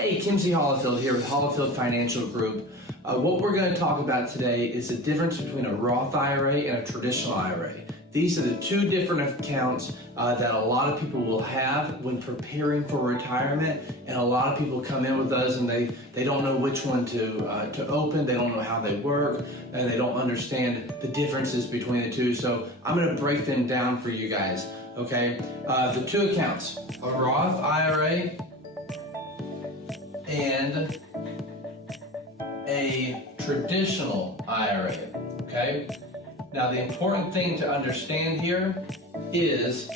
Hey, Tim C. Hollifield here with Hollifield Financial Group. What we're going to talk about today is the difference between a Roth IRA and a traditional IRA. These are the two different accounts that a lot of people will have when preparing for retirement, and a lot of people come in with us and they don't know which one to open, they don't know how they work, and they don't understand the differences between the two. So I'm going to break them down for you guys, okay? The two accounts, a Roth IRA and a traditional IRA, okay? Now, the important thing to understand here is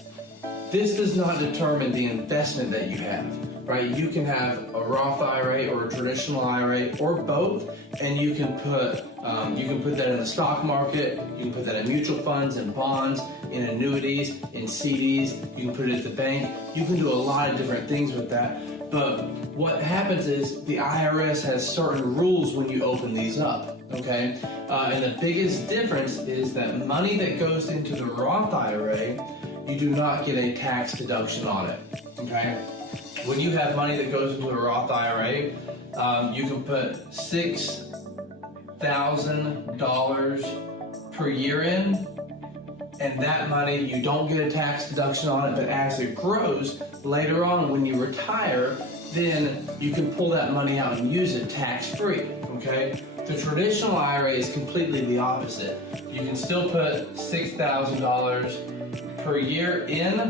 this does not determine the investment that you have, right? You can have a Roth IRA or a traditional IRA or both, and you can put that in the stock market, you can put that in mutual funds and bonds, in annuities, in CDs, you can put it at the bank, you can do a lot of different things with that. But what happens is the IRS has certain rules when you open these up, okay? And the biggest difference is that money that goes into the Roth IRA, you do not get a tax deduction on it, okay? When you have money that goes into a Roth IRA, you can put $6,000 per year in, and that money, you don't get a tax deduction on it, but as it grows, later on when you retire, then you can pull that money out and use it tax-free, okay? The traditional IRA is completely the opposite. You can still put $6,000 per year in,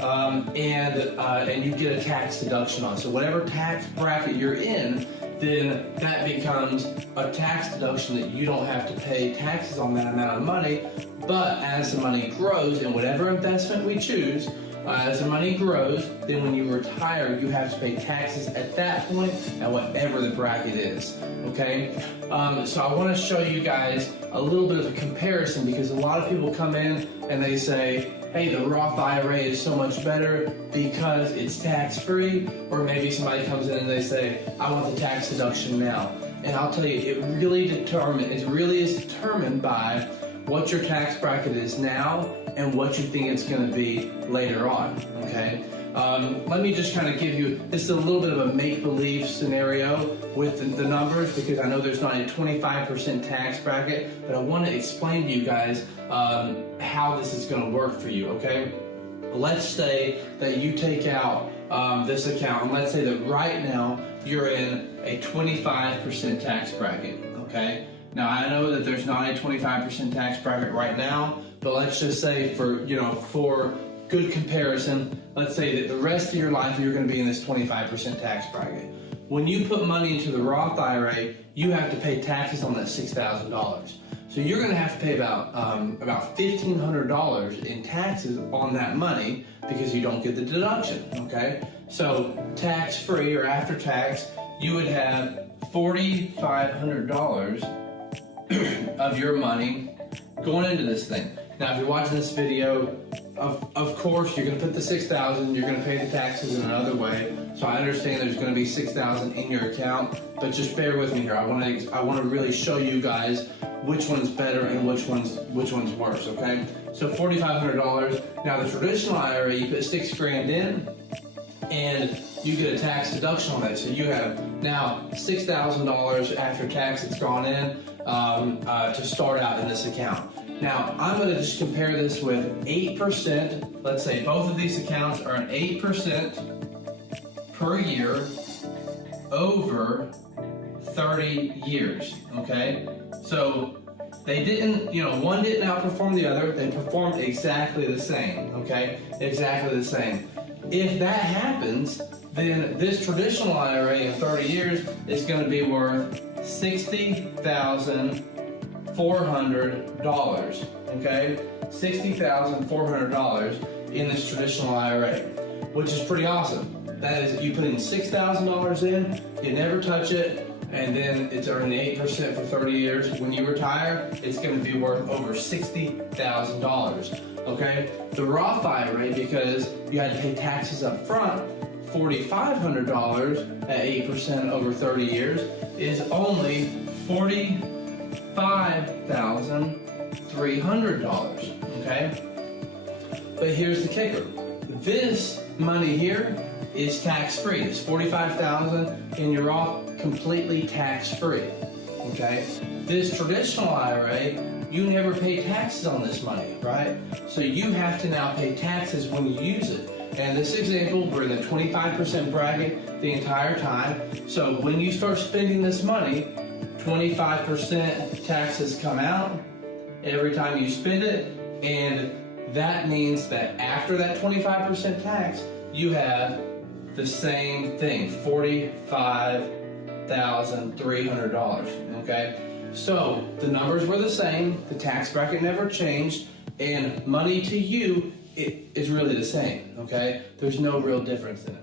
and you get a tax deduction on it. So whatever tax bracket you're in, then that becomes a tax deduction that you don't have to pay taxes on that amount of money. But as the money grows, in whatever investment we choose, as the money grows, then when you retire, you have to pay taxes at that point at whatever the bracket is, okay? So I want to show you guys a little bit of a comparison, because a lot of people come in and they say, hey, the Roth IRA is so much better because it's tax-free, or maybe somebody comes in and they say, I want the tax deduction now. And I'll tell you, it really is determined by what your tax bracket is now and what you think it's going to be later on, okay? Let me just kind of give you, this is a little bit of a make-believe scenario with the numbers, because I know there's not a 25% tax bracket, but I want to explain to you guys how this is going to work for you, okay? Let's say that you take out this account, and let's say that right now you're in a 25% tax bracket, okay? Now, I know that there's not a 25% tax bracket right now, but let's just say for good comparison, let's say that the rest of your life you're going to be in this 25% tax bracket. When you put money into the Roth IRA, you have to pay taxes on that $6,000. So you're going to have to pay about $1,500 in taxes on that money because you don't get the deduction, okay? So tax-free or after tax, you would have $4,500 of your money going into this thing. Now, if you're watching this video, of course, you're going to put the $6,000, you're going to pay the taxes in another way. So I understand there's going to be $6,000 in your account, but just bear with me here. I want to really show you guys which one's better and which one's worse, okay? So $4,500. Now, the traditional IRA, you put $6,000 in, and you get a tax deduction on that. So you have now $6,000 after tax that's gone in to start out in this account. Now, I'm going to just compare this with 8%. Let's say both of these accounts are an 8% per year over 30 years, okay? So they didn't, one didn't outperform the other. They performed exactly the same, okay? Exactly the same. If that happens, then this traditional IRA in 30 years is going to be worth $60,400, okay? $60,400 in this traditional IRA, which is pretty awesome. That is, you put in $6,000 in, you never touch it, and then it's earning 8% for 30 years. When you retire, it's going to be worth over $60,000, okay? The Roth IRA, because you had to pay taxes up front, $4,500 at 8% over 30 years is only $45,300, okay? But here's the kicker. This money here is tax-free. It's $45,000 in your Roth, completely tax-free. Okay? This traditional IRA, you never pay taxes on this money, right? So you have to now pay taxes when you use it. And this example, we're in the 25% bracket the entire time. So when you start spending this money, 25% taxes come out every time you spend it, and that means that after that 25% tax, you have the same thing, $45,300, okay? So the numbers were the same, the tax bracket never changed, and money to you, it is really the same, okay? There's no real difference in it.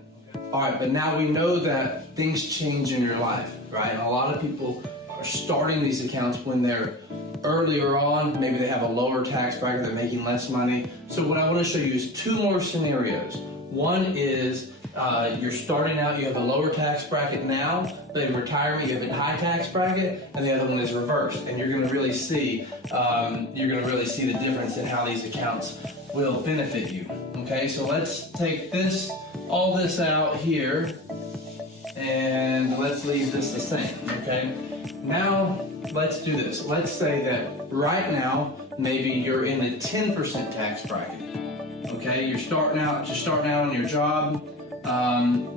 All right, but now we know that things change in your life, right? And a lot of people are starting these accounts when they're earlier on, maybe they have a lower tax bracket, they're making less money. So what I want to show you is two more scenarios. One is you're starting out, you have a lower tax bracket now, but in retirement you have a high tax bracket, and the other one is reversed. And you're going to really see the difference in how these accounts will benefit you. Okay, so let's take all this out here, and let's leave this the same. Okay, now let's do this. Let's say that right now maybe you're in a 10% tax bracket. Okay, you're starting out on your job.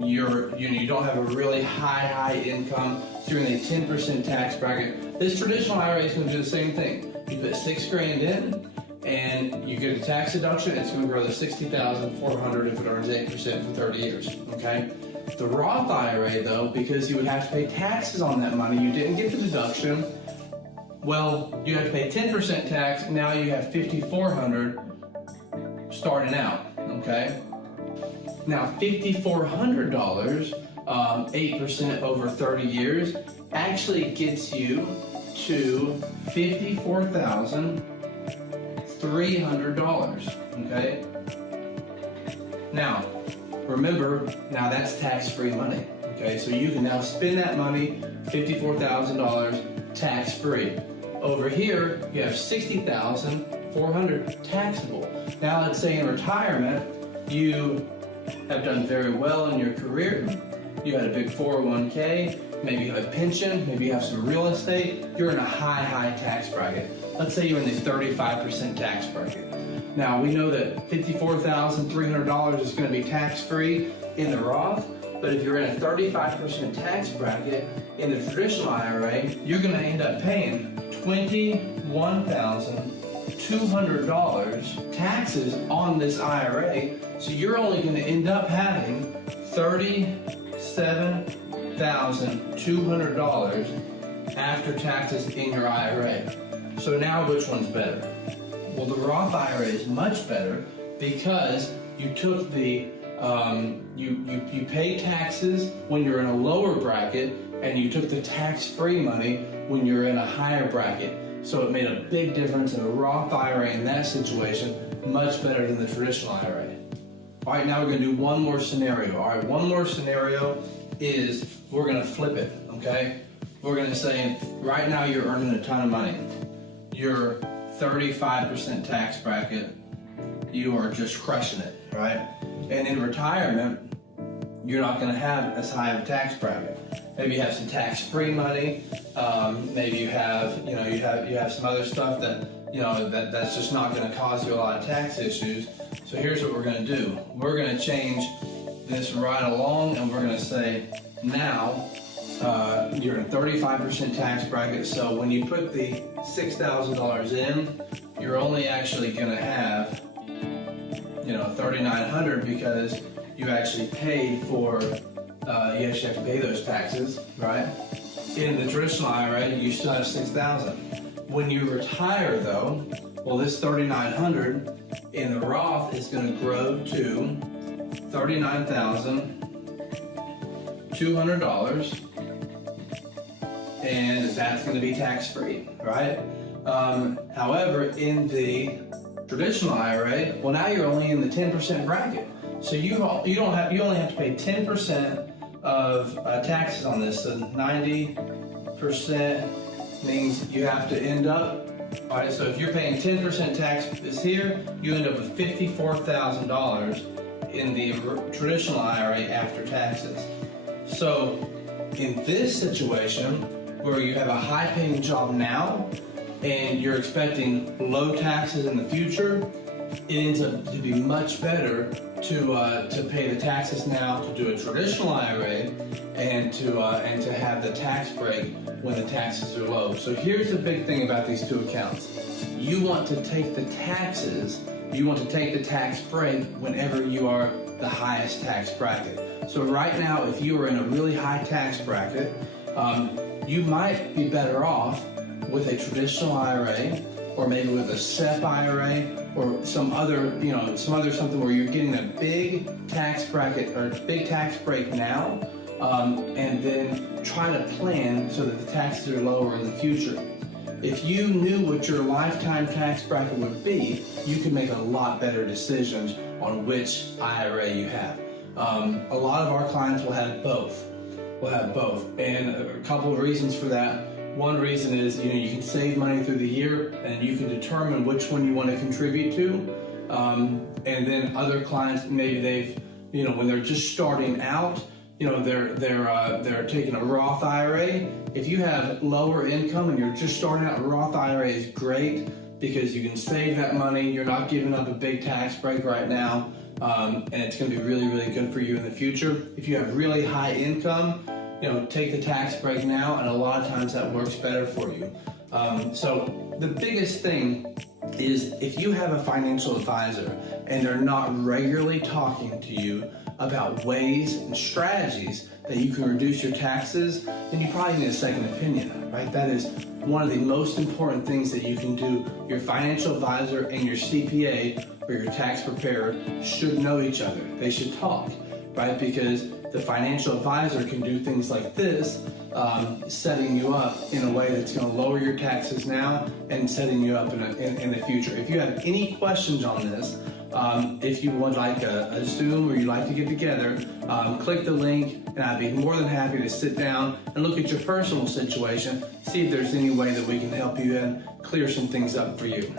You don't have a really high income, so you're in a 10% tax bracket. This traditional IRA is going to do the same thing. You put $6,000 in, and you get a tax deduction. It's going to grow to $60,400 if it earns 8% for 30 years. Okay. The Roth IRA, though, because you would have to pay taxes on that money, you didn't get the deduction. Well, you have to pay 10% tax. Now you have $5,400 starting out. Okay. Now, $5,400, 8% over 30 years, actually gets you to $54,300. Okay. Now, remember, now that's tax-free money. Okay, so you can now spend that money, $54,000, tax-free. Over here, you have $60,400 taxable. Now, let's say in retirement, you have done very well in your career. You had a big 401k, maybe you have a pension, maybe you have some real estate. You're in a high tax bracket. Let's say you're in the 35% tax bracket. Now, we know that $54,300 is going to be tax-free in the Roth, but if you're in a 35% tax bracket in the traditional IRA, you're going to end up paying $21,200 taxes on this IRA, so you're only going to end up having $37,200 after taxes in your IRA. So now which one's better? Well, the Roth IRA is much better because you took the you pay taxes when you're in a lower bracket, and you took the tax-free money when you're in a higher bracket. So it made a big difference in a Roth IRA in that situation, much better than the traditional IRA. All right, now we're going to do one more scenario. All right, one more scenario is we're going to flip it, okay? We're going to say right now you're earning a ton of money. You're 35% tax bracket. You are just crushing it, right? And in retirement, you're not going to have as high of a tax bracket. Maybe you have some tax-free money. Maybe you have some other stuff that that's just not going to cause you a lot of tax issues. So here's what we're going to do. We're going to change this right along, and we're going to say now you're in a 35% tax bracket. So when you put the $6,000 in, you're only actually going to have $3,900 because you actually paid for. You actually have to pay those taxes, right? In the traditional IRA, you still have $6,000. When you retire, though, well, this $3,900 in the Roth is going to grow to $39,200, and that's going to be tax-free, right? However, in the traditional IRA, well, now you're only in the 10% bracket, so you only have to pay 10% of taxes on this. So 90% means you have to end up. All right, so if you're paying 10% tax this here, you end up with $54,000 in the traditional IRA after taxes. So in this situation, where you have a high-paying job now and you're expecting low taxes in the future, it ends up to be much better to pay the taxes now, to do a traditional IRA, and to have the tax break when the taxes are low. So here's the big thing about these two accounts. You want to take the taxes, you want to take the tax break whenever you are the highest tax bracket. So right now, if you are in a really high tax bracket, you might be better off with a traditional IRA, or maybe with a SEP IRA, or some other something where you're getting a big tax bracket or big tax break now, and then try to plan so that the taxes are lower in the future. If you knew what your lifetime tax bracket would be, you could make a lot better decisions on which IRA you have. A lot of our clients will have both. And a couple of reasons for that. One reason is, you can save money through the year and you can determine which one you want to contribute to. And then other clients, maybe they've, when they're just starting out, they're taking a Roth IRA. If you have lower income and you're just starting out, a Roth IRA is great because you can save that money. You're not giving up a big tax break right now. And it's going to be really, really good for you in the future. If you have really high income, take the tax break now, and a lot of times that works better for you. So the biggest thing is, if you have a financial advisor and they're not regularly talking to you about ways and strategies that you can reduce your taxes, then you probably need a second opinion, right? That is one of the most important things that you can do. Your financial advisor and your CPA or your tax preparer should know each other. They should talk, right? Because the financial advisor can do things like this, setting you up in a way that's going to lower your taxes now and setting you up in the future. If you have any questions on this, if you would like a Zoom or you'd like to get together, click the link and I'd be more than happy to sit down and look at your personal situation, see if there's any way that we can help you and clear some things up for you.